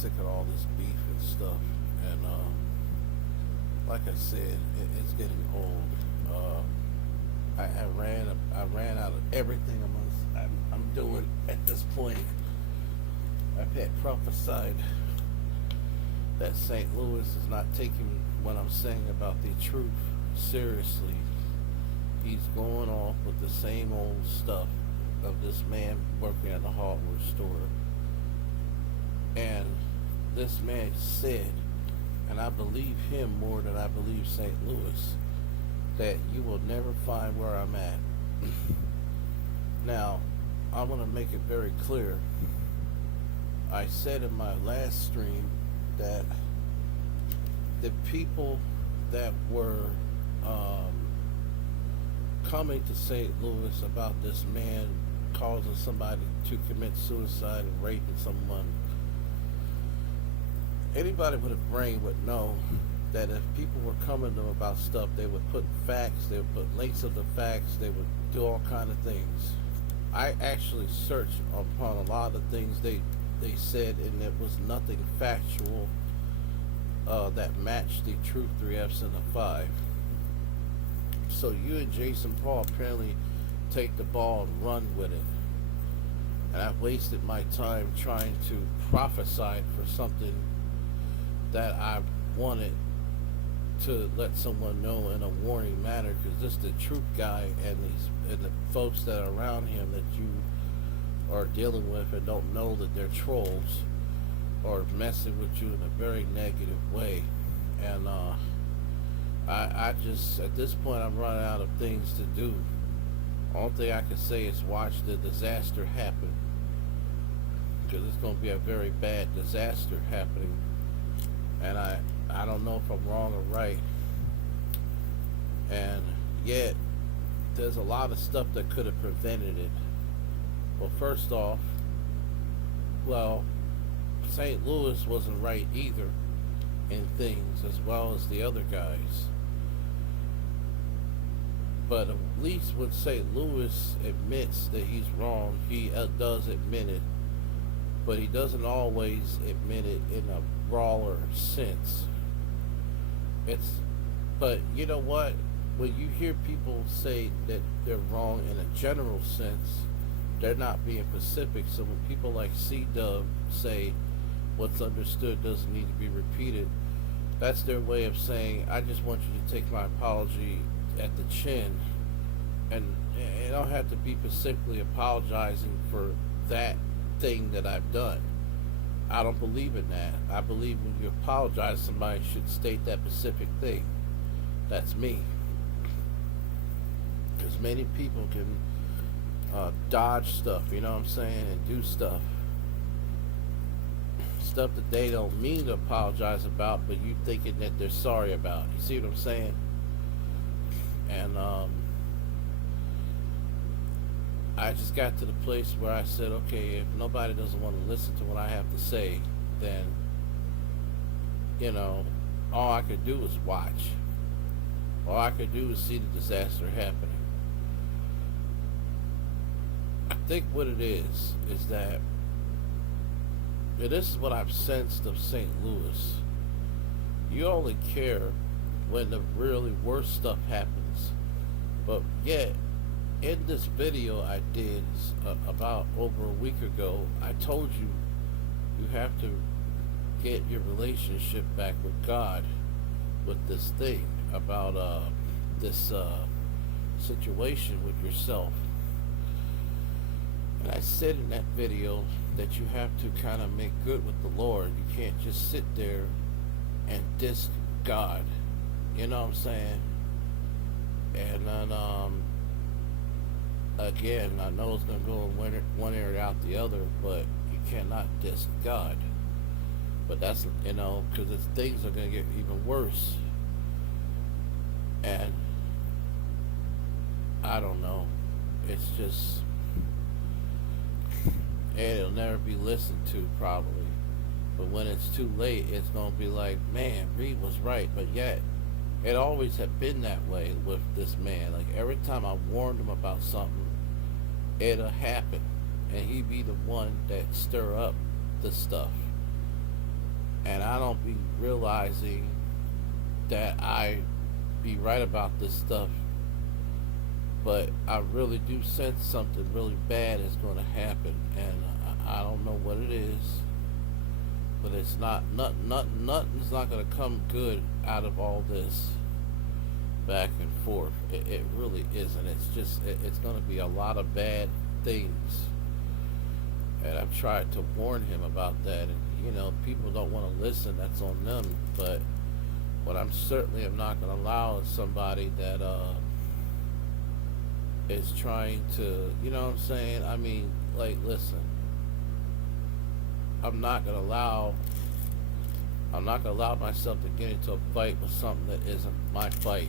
sick of all this beef and stuff. And like I said, it's getting old. I ran out of everything I'm doing at this point. I've had prophesied that St. Louis is not taking what I'm saying about the truth seriously. He's going off with the same old stuff of this man working at a hardware store. And this man said, and I believe him more than I believe St. Louis, that you will never find where I'm at. Now, I want to make it very clear. I said in my last stream that the people that were coming to St. Louis about this man causing somebody to commit suicide and raping someone, anybody with a brain would know that if people were coming to them about stuff, they would put facts, they would put links of the facts, they would do all kind of things. I actually searched upon a lot of things they said, and it was nothing factual that matched the Truth 3Fs and the 5. So you and Jason Paul apparently take the ball and run with it. And I've wasted my time trying to prophesy for something that I wanted to let someone know in a warning manner, because this is the truth guy, and the folks that are around him that you are dealing with and don't know that they're trolls or messing with you in a very negative way. And I just, at this point, I'm running out of things to do. Only thing I can say is watch the disaster happen, because it's going to be a very bad disaster happening. And I don't know if I'm wrong or right. And yet, there's a lot of stuff that could have prevented it. Well, first off, St. Louis wasn't right either in things, as well as the other guys. But at least when St. Louis admits that he's wrong, he does admit it. But he doesn't always admit it in a brawler sense. But you know what? When you hear people say that they're wrong in a general sense, they're not being specific. So when people like C-Dub say what's understood doesn't need to be repeated, that's their way of saying, I just want you to take my apology at the chin. And I don't have to be specifically apologizing for that thing that I've done. I don't believe in that. I believe when you apologize, somebody should state that specific thing. That's me. Because many people can dodge stuff, you know what I'm saying, and do stuff that they don't mean to apologize about, but you thinking that they're sorry about. You see what I'm saying? And I just got to the place where I said, okay, if nobody doesn't want to listen to what I have to say, then, you know, all I could do is watch. All I could do is see the disaster happening. I think what it is that, and this is what I've sensed of St. Louis. You only care when the really worst stuff happens. But yet, in this video I did about over a week ago, I told you you have to get your relationship back with God with this thing about this situation with yourself. And I said in that video that you have to kind of make good with the Lord. You can't just sit there and diss God. You know what I'm saying? And then, again, I know it's going to go in one area out the other, but you cannot diss God. But that's, you know, because things are going to get even worse. And I don't know. It's just, it'll never be listened to probably. But when it's too late, it's going to be like, man, Reed was right. But yet, it always had been that way with this man. Like, every time I warned him about something, it'll happen. And he'd be the one that stir up the stuff. and I don't be realizing that I be right about this stuff, but I really do sense something really bad is going to happen, and I don't know what it is, but it's nothing's not going to come good out of all this back and forth. It really isn't. It's going to be a lot of bad things, and I've tried to warn him about that. And people don't want to listen. That's on them. But what I'm certainly am not going to allow is somebody that is trying to, you know what I'm saying? I mean, like, listen. I'm not going to allow. I'm not going to allow myself to get into a fight with something that isn't my fight.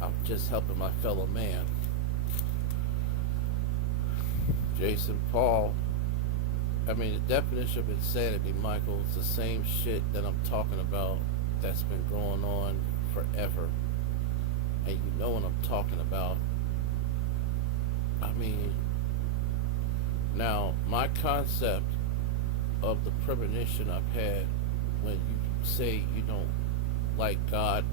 I'm just helping my fellow man. Jason Paul. I mean, the definition of insanity, Michael, is the same shit that I'm talking about that's been going on forever. And you know what I'm talking about. I mean, now, my concept of the premonition I've had when you say you don't like God,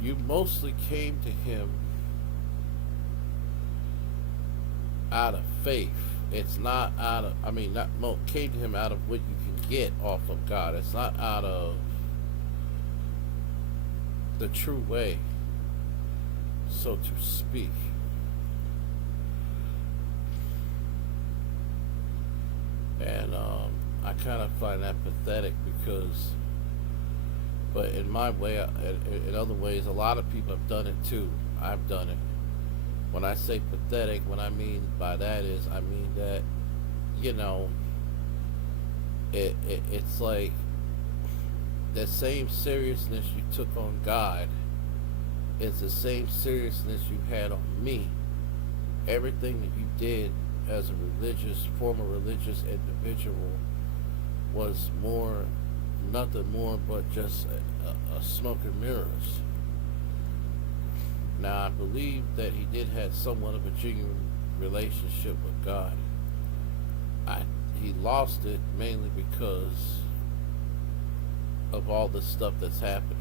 you mostly came to him out of faith. It's not out of, I mean, not came to him out of what you can get off of God. It's not out of the true way, so to speak. And I kind of find that pathetic because, but in my way, in other ways, a lot of people have done it too. I've done it. When I say pathetic, what I mean by that is, I mean that, it's like the same seriousness you took on God is the same seriousness you had on me. Everything that you did as a former religious individual was nothing more but just a smoke and mirrors. Now, I believe that he did have somewhat of a genuine relationship with God. He lost it mainly because of all the stuff that's happening.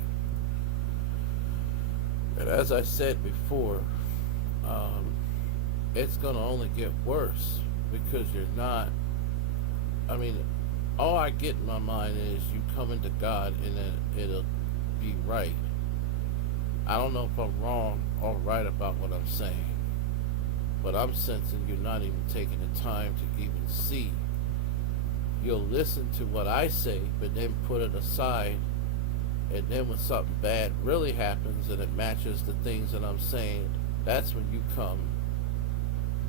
And as I said before, it's going to only get worse because you're not, I mean, all I get in my mind is you coming to God and then it'll be right. I don't know if I'm wrong or right about what I'm saying, but I'm sensing you're not even taking the time to even see. You'll listen to what I say, but then put it aside, and then when something bad really happens and it matches the things that I'm saying, that's when you come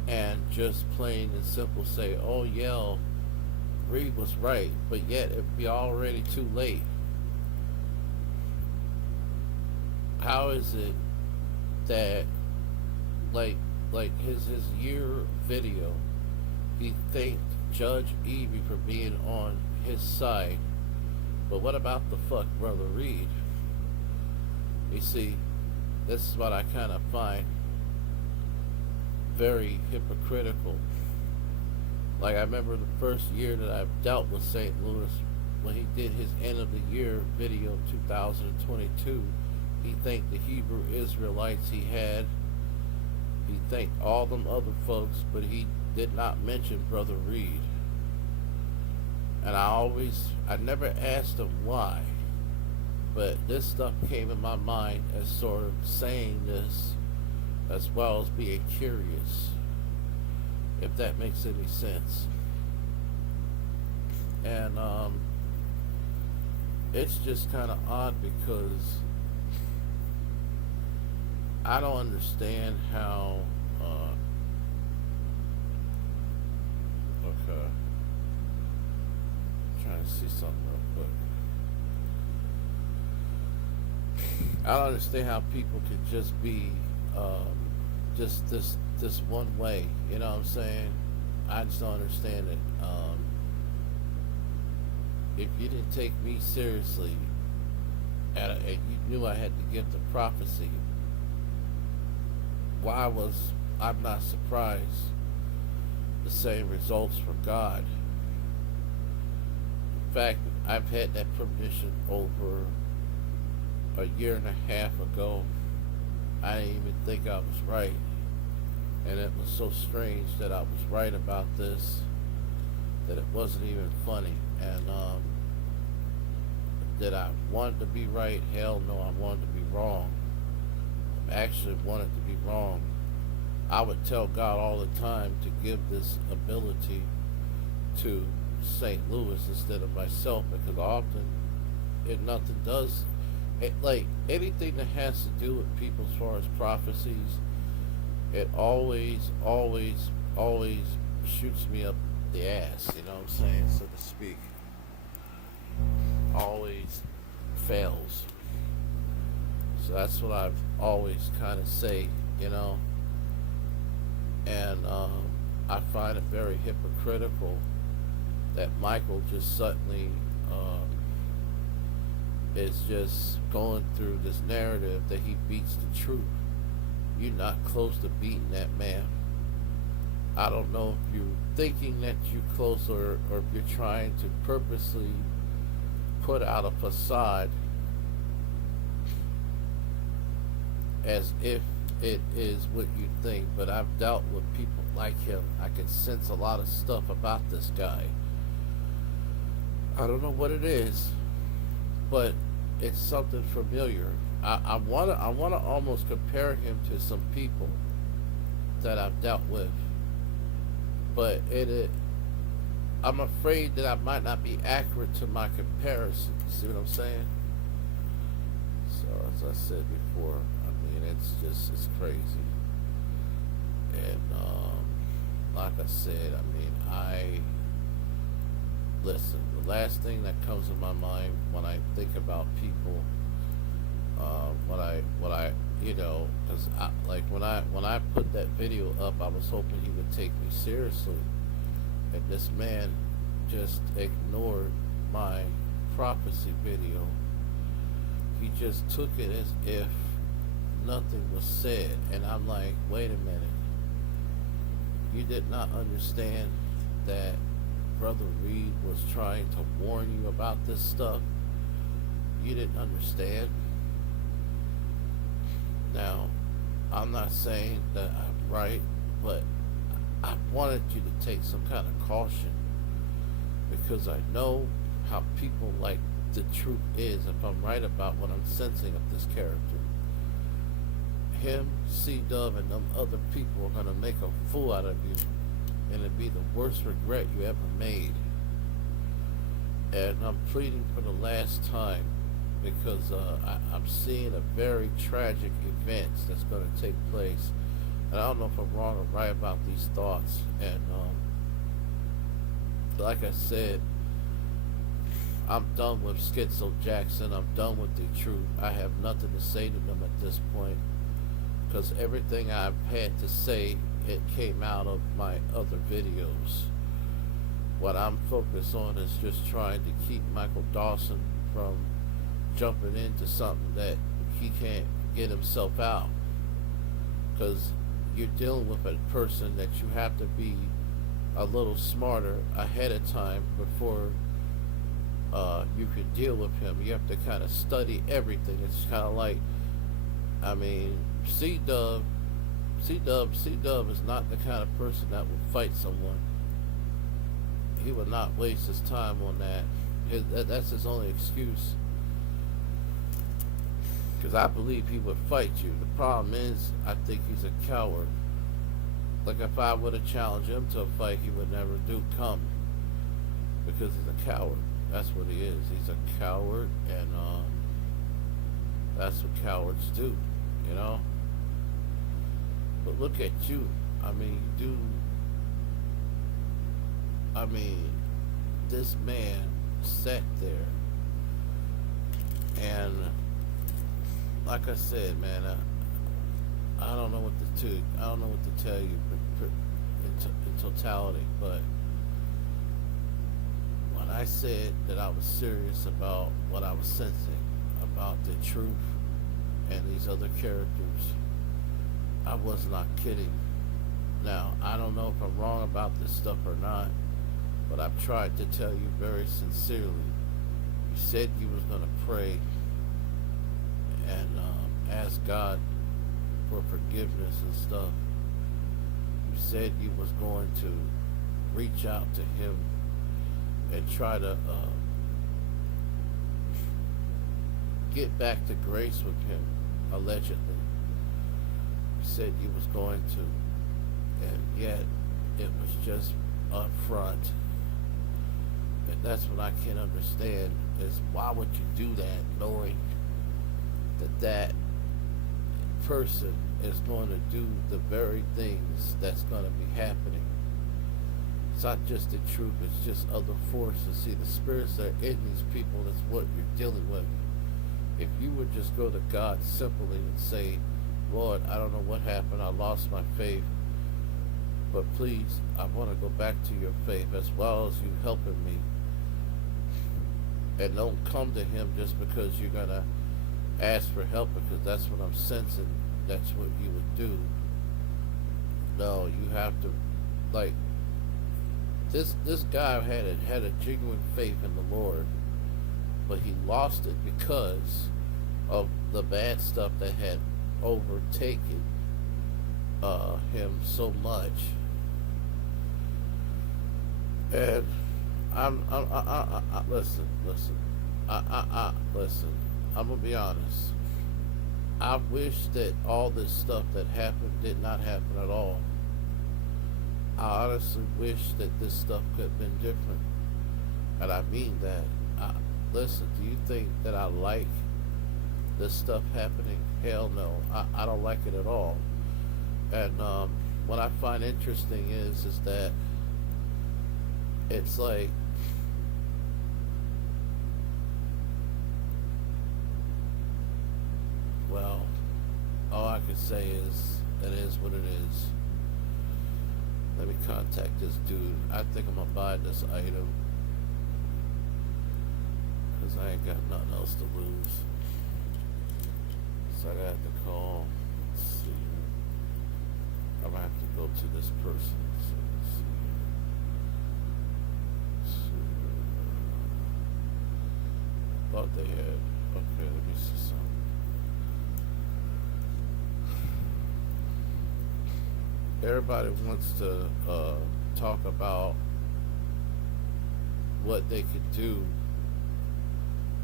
and just plain and simple say, oh yeah, Reed was right, but yet it'd be already too late. How is it that like his year video, he thanked Judge Evie for being on his side, but what about the fuck Brother Reed? You see, this is what I kind of find very hypocritical. Like, I remember the first year that I dealt with St. Louis, when he did his end of the year video of 2022, he thanked the Hebrew Israelites he had. He thanked all them other folks, but he did not mention Brother Reed. And I never asked him why, but this stuff came in my mind as sort of saying this, as well as being curious, if that makes any sense. And it's just kind of odd because I don't understand how okay, I'm trying to see something real quick. I don't understand how people can just be just this one way, you know what I'm saying? I just don't understand it. If you didn't take me seriously and you knew I had to give the prophecy, why was I'm not surprised the same results for God? fact, I've had that permission over a year and a half ago. I didn't even think I was right. And it was so strange that I was right about this that it wasn't even funny. And that I wanted to be right? Hell no, I wanted to be wrong. I actually wanted to be wrong. I would tell God all the time to give this ability to St. Louis instead of myself, because often it nothing does it, like anything that has to do with people as far as prophecies, it always shoots me up the ass, you know what I'm saying, so to speak. Always fails. So that's what I've always kind of say, you know. And I find it very hypocritical that Michael just suddenly is just going through this narrative that he beats the truth. You're not close to beating that man. I don't know if you're thinking that you're close, or if you're trying to purposely put out a facade as if it is what you think. But I've dealt with people like him. I can sense a lot of stuff about this guy. I don't know what it is, but it's something familiar. I wanna almost compare him to some people that I've dealt with, but I'm afraid that I might not be accurate to my comparison. See what I'm saying? So as I said before, I mean it's crazy, and like I said, I mean listen. The last thing that comes to my mind when I think about people, what I you know, because like when I put that video up, I was hoping he would take me seriously, and this man just ignored my prophecy video. He just took it as if nothing was said, and I'm like, wait a minute, you did not understand that Brother Reed was trying to warn you about this stuff? You didn't understand? Now, I'm not saying that I'm right, but I wanted you to take some kind of caution, because I know how people like the truth is. If I'm right about what I'm sensing of this character, him, C-Dub, and them other people are going to make a fool out of you, and it'd be the worst regret you ever made. And I'm pleading for the last time, because I'm seeing a very tragic event that's going to take place, and I don't know if I'm wrong or right about these thoughts. And like I said, I'm done with Schizo Jackson. I'm done with the truth. I have nothing to say to them at this point, because everything I've had to say, it came out of my other videos. What I'm focused on is just trying to keep Michael Dawson from jumping into something that he can't get himself out, because you're dealing with a person that you have to be a little smarter ahead of time before you can deal with him. You have to kind of study everything. It's kind of like, I mean, C-Dub is not the kind of person that would fight someone. He would not waste his time on that. That's his only excuse, because I believe he would fight you. The problem is, I think he's a coward. Like, if I would have challenged him to a fight, he would never come, because he's a coward. That's what he is. He's a coward, and that's what cowards do, you know. But look at you. I mean, this man sat there, and like I said, man, I don't know what to tell you in totality, but when I said that I was serious about what I was sensing about the truth and these other characters, I was not kidding. Now, I don't know if I'm wrong about this stuff or not, but I've tried to tell you very sincerely. You said you was gonna pray and ask God for forgiveness and stuff. You said you was going to reach out to Him and try to get back to grace with Him, allegedly. You said you was going to, and yet it was just up front. And that's what I can't understand, is why would you do that knowing that that person is going to do the very things that's going to be happening. It's not just the truth, it's just other forces. See, the spirits that are in these people, that's what you're dealing with. If you would just go to God simply and say, Lord, I don't know what happened, I lost my faith, but please, I want to go back to your faith as well as you helping me. And don't come to Him just because you're going to ask for help, because that's what I'm sensing that's what you would do. No, you have to, like, this guy had a genuine faith in the Lord, but he lost it because of the bad stuff that had overtaken him so much. And listen. Listen. I'm gonna be honest. I wish that all this stuff that happened did not happen at all. I honestly wish that this stuff could have been different. And I mean that. Listen, do you think that I like this stuff happening? Hell no. I don't like it at all. And what I find interesting is that it's like, well, all I can say is, it is what it is. Let me contact this dude. I think I'm gonna buy this item, because I ain't got nothing else to lose. So I got to call. Let's see. I'm gonna have to go to this person. So let's see. Thought they had. Okay, let me see something. Everybody wants to talk about what they could do,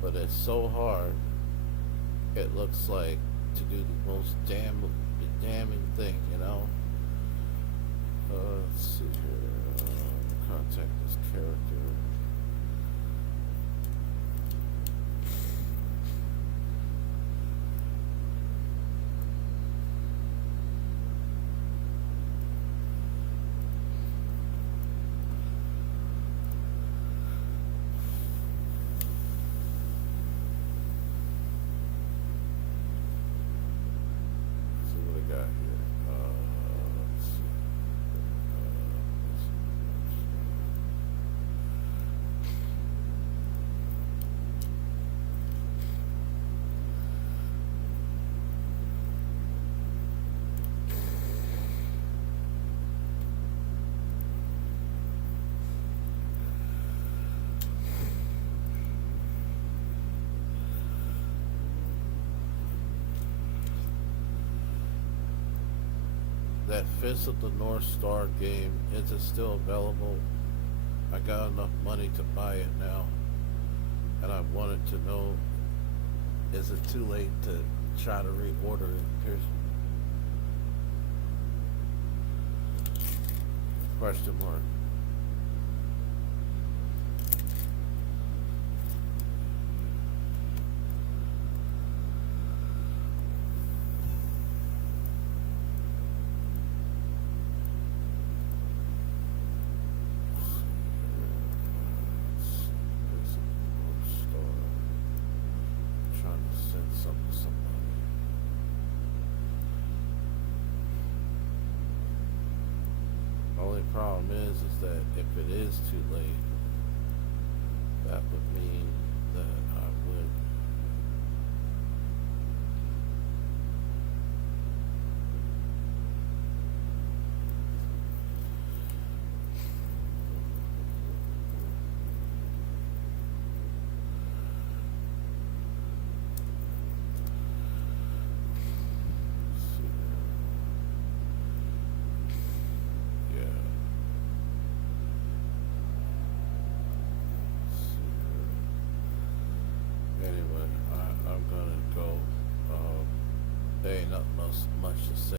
but it's so hard. It looks like to do the most damning thing, you know. Let's see here. Contact this character. That Fist of the North Star game, is it still available? I got enough money to buy it now, and I wanted to know, is it too late to try to reorder it? Here's question mark. Problem is that if it is too late, that would mean that